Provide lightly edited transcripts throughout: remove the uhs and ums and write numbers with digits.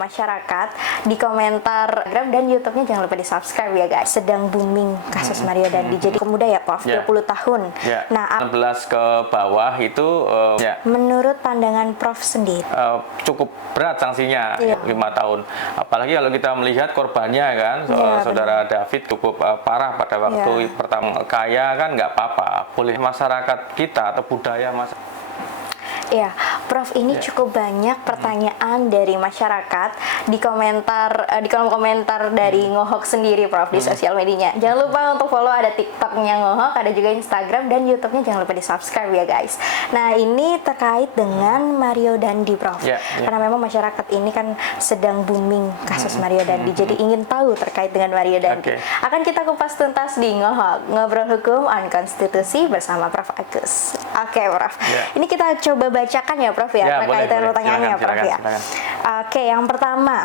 masyarakat di komentar Instagram dan YouTube-nya jangan lupa di-subscribe ya guys. Sedang booming kasus Mario Dandi. Jadi pemuda ya Prof, 20 tahun. Nah, 16 ke bawah itu menurut pandangan Prof sendiri cukup berat sanksinya 5 tahun. Apalagi kalau kita melihat korbannya kan, saudara David cukup parah pada waktu pertama. Kaya kan nggak apa-apa, boleh masyarakat kita atau budaya masyarakat. Ya, Prof, ini cukup banyak pertanyaan dari masyarakat di komentar, di kolom komentar dari Ngohok sendiri, Prof, di sosial medianya. Jangan lupa untuk follow, ada TikToknya Ngohok, ada juga Instagram dan YouTube-nya jangan lupa di-subscribe ya guys. Nah, ini terkait dengan Mario Dandi, Prof. Karena memang masyarakat ini kan sedang booming kasus Mario Dandi, jadi ingin tahu terkait dengan Mario Dandi. Akan kita kupas tuntas di Ngohok, ngobrol hukum on konstitusi bersama Prof Agus. Oke, Prof. Ini kita coba bacakan ya Prof ya, terkait dengan pertanyaannya Prof ya. Oke, yang pertama,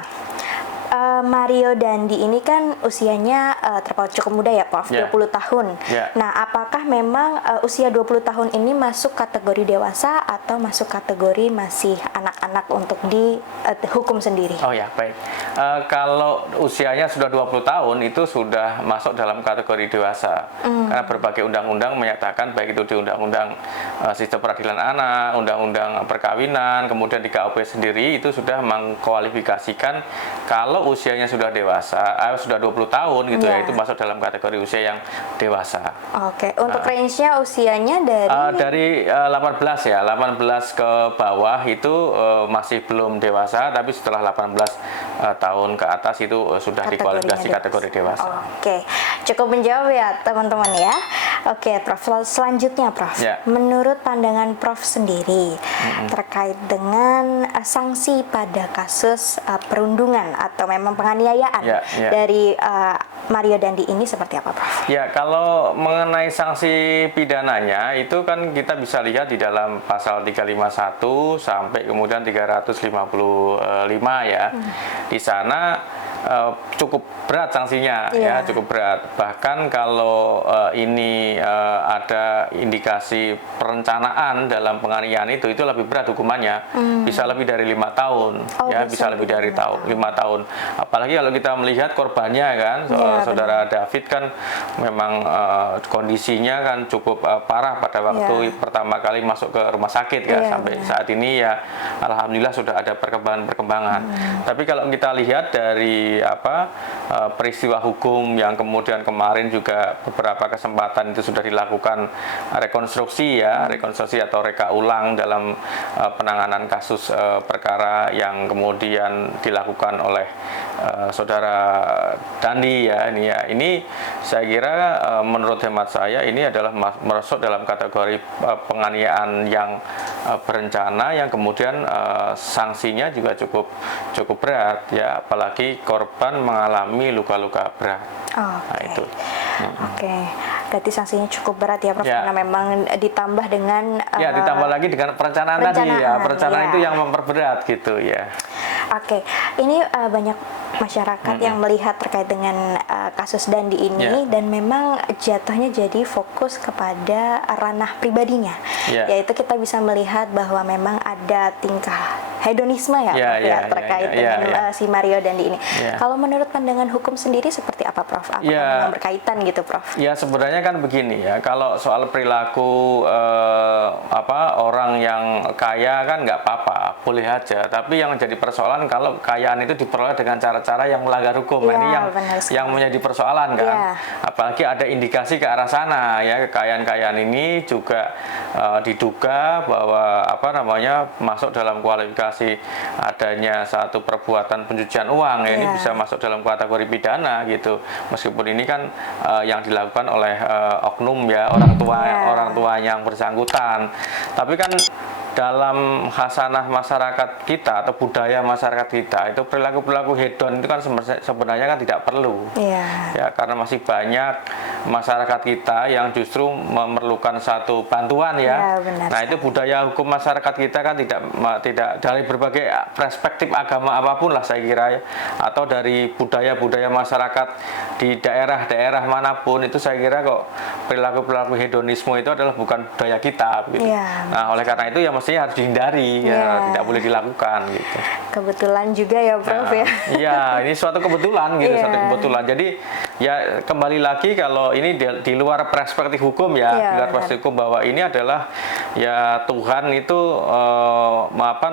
Mario Dandi ini kan usianya terpaut cukup muda ya Prof, 20 tahun. Nah, apakah memang usia 20 tahun ini masuk kategori dewasa atau masuk kategori masih anak-anak untuk dihukum sendiri? Oh ya, baik. Kalau usianya sudah 20 tahun itu sudah masuk dalam kategori dewasa. Karena berbagai undang-undang menyatakan, baik itu di Undang-Undang Sistem Peradilan Anak, Undang-Undang Perkawinan, kemudian di KUP sendiri itu sudah mengkualifikasikan kalau usianya sudah dewasa, sudah 20 tahun gitu ya, itu masuk dalam kategori usia yang dewasa. Oke, untuk range-nya usianya dari 18 ya, 18 ke bawah itu masih belum dewasa, tapi setelah 18 tahun ke atas itu sudah dikualifikasi kategori dewasa. Oke, cukup menjawab ya teman-teman ya. Oke, Prof, selanjutnya Prof, menurut pandangan Prof sendiri terkait dengan sanksi pada kasus perundungan atau memang penganiayaan dari Mario Dandi ini seperti apa, Prof? Ya, kalau mengenai sanksi pidananya itu kan kita bisa lihat di dalam pasal 351 sampai kemudian 355 ya. Di sana cukup berat sanksinya ya, cukup berat. Bahkan kalau ini ada indikasi perencanaan dalam penganiayaan itu lebih berat hukumannya, bisa lebih dari 5 tahun ya, bisa lebih dari 5 tahun. Apalagi kalau kita melihat korbannya kan, saudara David kan memang kondisinya kan cukup parah pada waktu pertama kali masuk ke rumah sakit ya, sampai saat ini ya alhamdulillah sudah ada perkembangan. Tapi kalau kita lihat dari peristiwa hukum yang kemudian kemarin juga beberapa kesempatan itu sudah dilakukan rekonstruksi ya, rekonstruksi atau reka ulang dalam penanganan kasus perkara yang kemudian dilakukan oleh saudara Dandi ya, ini saya kira menurut hemat saya ini adalah masuk dalam kategori penganiayaan yang berencana yang kemudian sanksinya juga cukup berat ya, apalagi korban mengalami luka-luka berat. Nah, itu. Berarti sanksinya cukup berat ya Prof, karena memang ditambah dengan ditambah lagi dengan perencanaan tadi ya, perencanaan itu yang memperberat gitu ya. Ini banyak masyarakat yang melihat terkait dengan kasus Dandi ini dan memang jatuhnya jadi fokus kepada ranah pribadinya, yaitu kita bisa melihat bahwa memang ada tingkah hedonisme ya Prof terkait dengan si Mario Dandi ini. Kalau menurut pandangan hukum sendiri seperti apa Prof? Apakah memang berkaitan gitu Prof? Ya sebenarnya kan begini ya, kalau soal perilaku orang yang kaya kan nggak apa-apa, boleh aja. Tapi yang jadi persoalan kalau kekayaan itu diperoleh dengan cara-cara yang melanggar hukum, ini yang menjadi persoalan kan. Apalagi ada indikasi ke arah sana ya, kekayaan-kekayaan ini juga diduga bahwa masuk dalam kualifikasi adanya satu perbuatan pencucian uang, ini bisa masuk dalam kategori pidana gitu. Meskipun ini kan yang dilakukan oleh oknum ya, orang tua yang bersangkutan. Tapi kan dalam khasanah masyarakat kita atau budaya masyarakat kita itu perilaku hedon itu kan sebenarnya kan tidak perlu ya, karena masih banyak masyarakat kita yang justru memerlukan satu bantuan ya. Nah itu budaya hukum masyarakat kita kan tidak dari berbagai perspektif agama apapun lah saya kira ya, atau dari budaya masyarakat di daerah-daerah manapun itu saya kira kok perilaku hedonisme itu adalah bukan budaya kita gitu. Nah oleh karena itu ya mestinya harus dihindari, ya, tidak boleh dilakukan gitu. Kebetulan juga ya Prof ya. Iya, ini suatu kebetulan gitu, suatu kebetulan. Jadi ya kembali lagi kalau ini di luar perspektif hukum ya, di luar perspektif hukum bahwa ini adalah ya Tuhan itu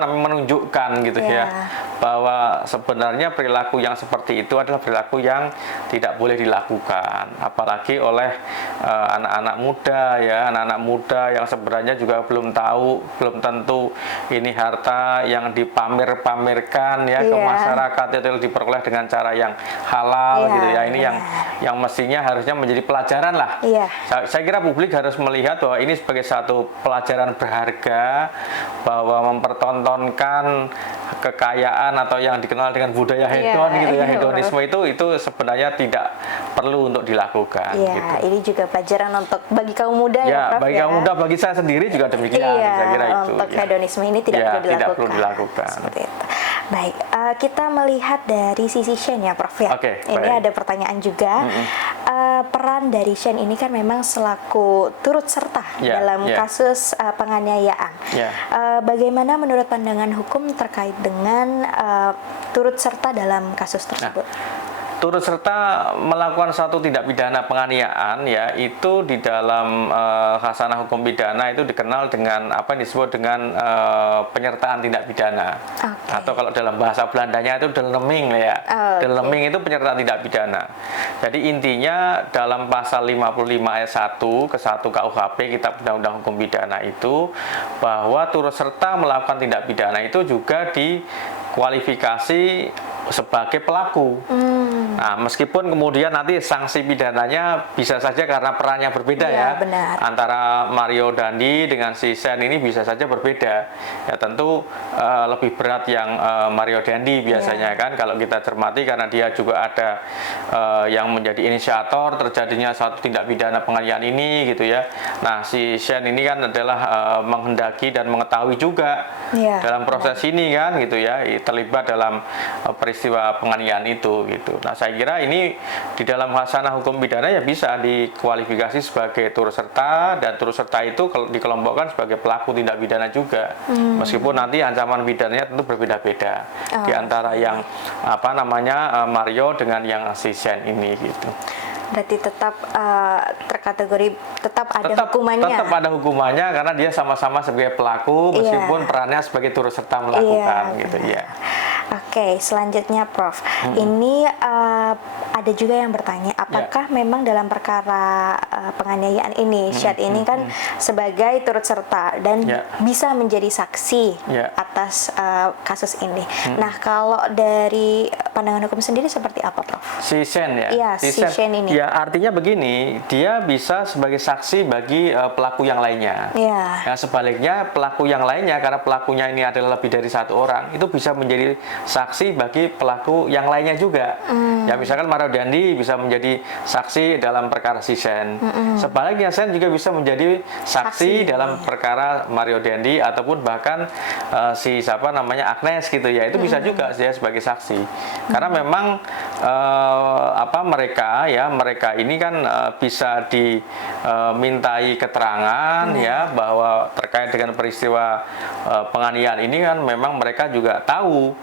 menunjukkan gitu ya bahwa sebenarnya perilaku yang seperti itu adalah perilaku yang tidak boleh dilakukan, apalagi oleh anak-anak muda ya, anak-anak muda yang sebenarnya juga belum tahu, belum tentu ini harta yang dipamer-pamerkan ya ke masyarakat itu diperoleh dengan cara yang halal gitu ya. Ini yang mestinya harusnya menjadi pelajaran lah. Saya kira publik harus melihat bahwa ini sebagai satu pelajaran berharga, bahwa mempertontonkan kekayaan atau yang dikenal dengan budaya hedon gitu ya, hedonisme itu sebenarnya tidak perlu untuk dilakukan. Gitu. Ini juga pelajaran untuk bagi kaum muda ya, Prof, bagi kaum muda, bagi saya sendiri juga demikian. Saya kira itu. Untuk hedonisme ini tidak perlu dilakukan. Seperti itu. Baik, kita melihat dari sisi Shane ya, Prof ya. Ini ada pertanyaan juga. Peran dari Shane ini kan memang selaku turut serta dalam kasus penganiayaan. Bagaimana menurut pandangan hukum terkait dengan turut serta dalam kasus tersebut? Turut serta melakukan satu tindak pidana penganiayaan ya, itu di dalam khasanah hukum pidana itu dikenal dengan apa yang disebut dengan penyertaan tindak pidana. Atau kalau dalam bahasa Belandanya itu deleming ya. Deleming itu penyertaan tindak pidana. Jadi intinya dalam pasal 55 ayat 1 ke 1 KUHP Kitab Undang-Undang Hukum Pidana itu bahwa turut serta melakukan tindak pidana itu juga dikualifikasi sebagai pelaku. Nah, meskipun kemudian nanti sanksi pidananya bisa saja karena perannya berbeda ya. Benar. Antara Mario Dandi dengan si Shane ini bisa saja berbeda. Ya tentu lebih berat yang Mario Dandi biasanya kan kalau kita cermati, karena dia juga ada yang menjadi inisiator terjadinya satu tindak pidana penganiayaan ini gitu ya. Nah, si Shane ini kan adalah menghendaki dan mengetahui juga dalam proses ini kan gitu ya, terlibat dalam peristiwa penganiayaan itu gitu. Nah, saya kira ini di dalam khasanah hukum pidana ya bisa dikualifikasi sebagai turut serta, dan turut serta itu dikelompokkan sebagai pelaku tindak pidana juga. Meskipun nanti ancaman pidananya tentu berbeda-beda di antara yang Mario dengan yang si Shane ini gitu. Berarti tetap terkategori tetap ada hukumannya. Tetap ada hukumannya karena dia sama-sama sebagai pelaku meskipun perannya sebagai turut serta melakukan gitu ya. Oke, selanjutnya Prof. Ini ada juga yang bertanya, apakah memang dalam perkara penganiayaan ini, Shane ini kan sebagai turut serta dan bisa menjadi saksi atas kasus ini. Nah, kalau dari pandangan hukum sendiri seperti apa, Prof? Si Shane ya? Iya, si Shane ini. Ya, artinya begini, dia bisa sebagai saksi bagi pelaku yang lainnya. Nah, sebaliknya pelaku yang lainnya, karena pelakunya ini adalah lebih dari satu orang, itu bisa menjadi saksi bagi pelaku yang lainnya juga. Ya, misalkan Mario Dandi bisa menjadi saksi dalam perkara si Shane. Sebaliknya Shane juga bisa menjadi saksi dalam perkara Mario Dandi, ataupun bahkan Agnes gitu ya. Itu bisa juga dia sebagai saksi. Karena memang mereka ini kan bisa dimintai keterangan ya bahwa terkait dengan peristiwa penganiayaan ini kan memang mereka juga tahu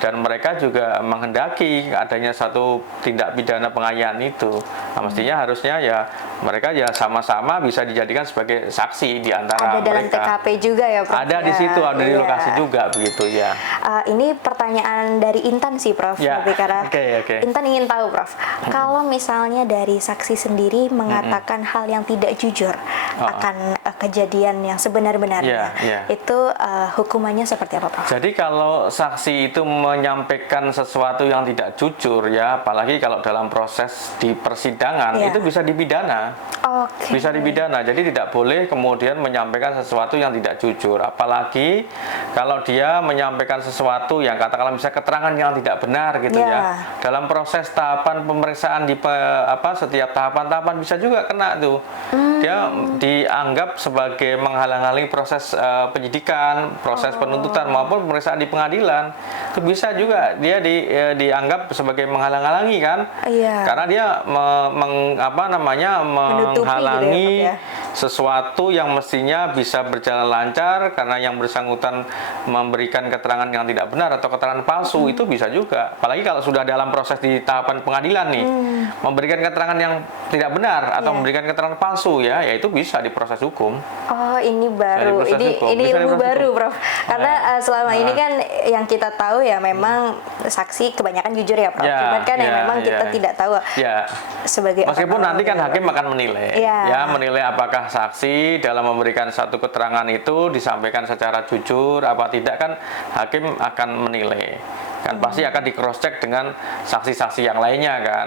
dan mereka juga menghendaki adanya satu tindak pidana penganiayaan itu. Nah, mestinya harusnya ya mereka ya sama-sama bisa dijadikan sebagai saksi di antara mereka. Ada dalam TKP juga ya, Prof? Ada di situ, ada di lokasi juga begitu ya. Ini pertanyaan dari Intan sih, Prof. Karena Intan ingin tahu, Prof. Kalau misalnya dari saksi sendiri mengatakan hal yang tidak jujur akan kejadian yang sebenar-benarnya, itu hukumannya seperti apa, Prof? Jadi kalau saksi itu menyampaikan sesuatu yang tidak jujur ya, apalagi kalau dalam proses di persidangan itu bisa dipidana. Bisa dipidana. Jadi tidak boleh kemudian menyampaikan sesuatu yang tidak jujur, apalagi kalau dia menyampaikan sesuatu yang katakanlah misalnya keterangan yang tidak benar gitu ya. Dalam proses tahapan pemeriksaan di setiap tahapan-tahapan bisa juga kena tuh. Dia dianggap sebagai menghalang-halangi proses penyidikan, proses penuntutan maupun pemeriksaan di pengadilan. Itu bisa juga dia dianggap sebagai menghalang-halangi kan? Karena dia menghalangi sesuatu yang mestinya bisa berjalan lancar karena yang bersangkutan memberikan keterangan yang tidak benar atau keterangan palsu itu bisa juga. Apalagi kalau sudah dalam proses di tahapan pengadilan nih, memberikan keterangan yang tidak benar atau memberikan keterangan palsu ya itu bisa diproses hukum. Oh, ini baru. Ini Bisa ilmu diproses baru, hukum. Prof. Karena selama ini kan yang kita tahu ya memang saksi kebanyakan jujur ya, Prof. Cuman kan yang memang kita tidak tahu sebagai meskipun nanti kan hakim akan menilai ya menilai apakah saksi dalam memberikan satu keterangan itu disampaikan secara jujur apa tidak, kan hakim akan menilai. Kan pasti akan di cross check dengan saksi-saksi yang lainnya kan.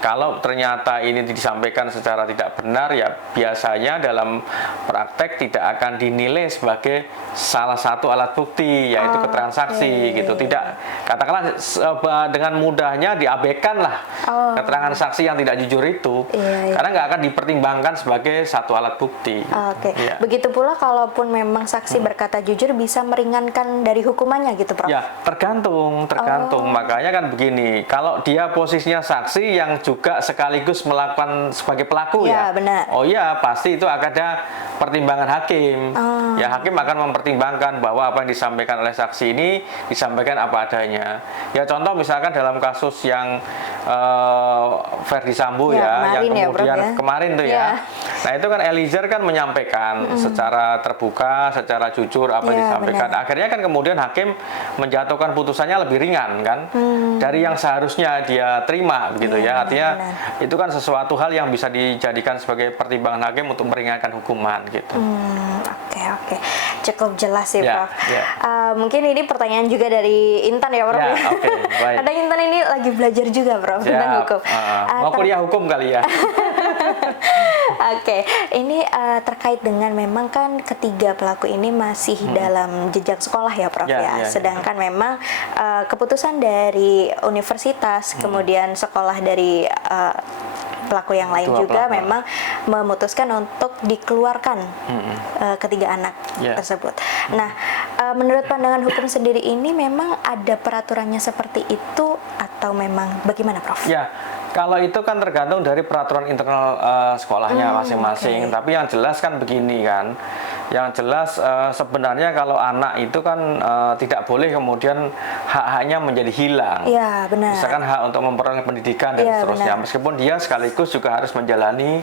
Kalau ternyata ini disampaikan secara tidak benar ya biasanya dalam praktek tidak akan dinilai sebagai salah satu alat bukti yaitu keterangan saksi gitu. Tidak, katakanlah dengan mudahnya diabaikan lah keterangan saksi yang tidak jujur itu karena nggak akan dipertimbangkan sebagai satu alat bukti. Begitu pula kalaupun memang saksi berkata jujur bisa meringankan dari hukumannya gitu, Prof. Ya, tergantung. Makanya kan begini, kalau dia posisinya saksi yang juga sekaligus melakukan sebagai pelaku benar. Oh iya, pasti itu akan ada pertimbangan hakim. Ya, hakim akan mempertimbangkan bahwa apa yang disampaikan oleh saksi ini disampaikan apa adanya. Ya, contoh misalkan dalam kasus yang Verdi Sambo yang kemudian kemarin tuh Nah, itu kan Eliezer kan menyampaikan secara terbuka, secara jujur apa yang disampaikan. Benar. Akhirnya kan kemudian hakim menjatuhkan putusannya lebih ringan kan dari yang seharusnya dia terima gitu Artinya itu kan sesuatu hal yang bisa dijadikan sebagai pertimbangan hakim untuk meringankan hukuman gitu. Oke. Cukup jelas sih, Prof. Mungkin ini pertanyaan juga dari Intan ya, Prof. Baik. Ada Intan ini lagi belajar juga, Prof, tentang hukum. Mau kuliah hukum kali ya. Ini terkait dengan memang kan ketiga pelaku ini masih dalam jejak sekolah ya, Prof. Sedangkan memang keputusan dari universitas, kemudian sekolah dari pelaku yang lain juga memang memutuskan untuk dikeluarkan ketiga anak tersebut. Nah, menurut pandangan hukum sendiri ini memang ada peraturannya seperti itu atau memang bagaimana, Prof? Ya, kalau itu kan tergantung dari peraturan internal sekolahnya masing-masing. Tapi yang jelas kan begini kan, yang jelas sebenarnya kalau anak itu kan tidak boleh kemudian hak-haknya menjadi hilang. Iya, benar. Misalkan hak untuk memperoleh pendidikan dan seterusnya. Meskipun dia sekaligus juga harus menjalani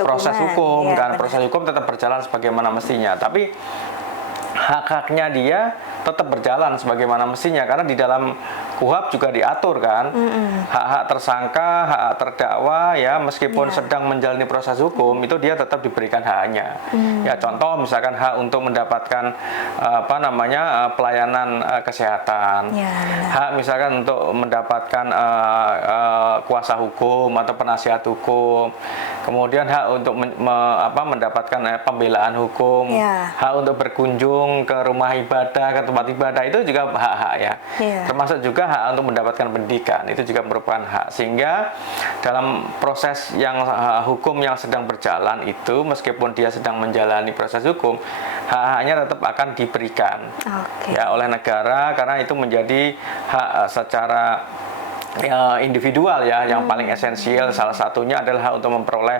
proses hukum dan proses hukum tetap berjalan sebagaimana mestinya. Tapi hak-haknya dia tetap berjalan sebagaimana mestinya karena di dalam KUHP juga diatur kan hak-hak tersangka, hak terdakwa meskipun sedang menjalani proses hukum itu dia tetap diberikan haknya. Ya contoh misalkan hak untuk mendapatkan pelayanan kesehatan, hak misalkan untuk mendapatkan kuasa hukum atau penasihat hukum, kemudian hak untuk mendapatkan pembelaan hukum, hak untuk berkunjung ke rumah ibadah, ke tempat ibadah itu juga hak-hak termasuk juga hak untuk mendapatkan pendidikan itu juga merupakan hak. Sehingga dalam proses yang hukum yang sedang berjalan itu meskipun dia sedang menjalani proses hukum hak-haknya tetap akan diberikan oleh negara karena itu menjadi hak secara individual yang paling esensial. Salah satunya adalah hak untuk memperoleh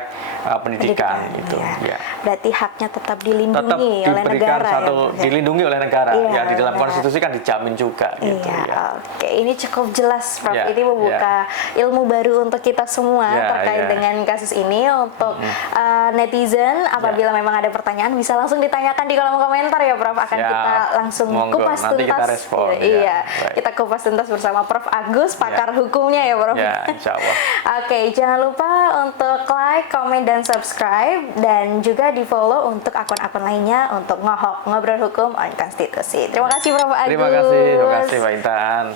pendidikan itu. Berarti haknya tetap dilindungi oleh negara. Dilindungi oleh negara. Di dalam konstitusi kan dijamin juga. Ini cukup jelas, Prof. Ini membuka ilmu baru untuk kita semua terkait dengan kasus ini. Untuk netizen, apabila memang ada pertanyaan bisa langsung ditanyakan di kolom komentar ya, Prof. Akan kita langsung kupas tuntas. Kita respon. Kita kupas tuntas bersama Prof. Agus, pakar hukumnya ya, Prof. Insya Allah. Jangan lupa untuk like, komen, dan subscribe, dan juga di follow untuk akun-akun lainnya untuk ngobrol hukum on konstitusi. Terima kasih, Prof. Agus. Terima kasih Mbak Intan.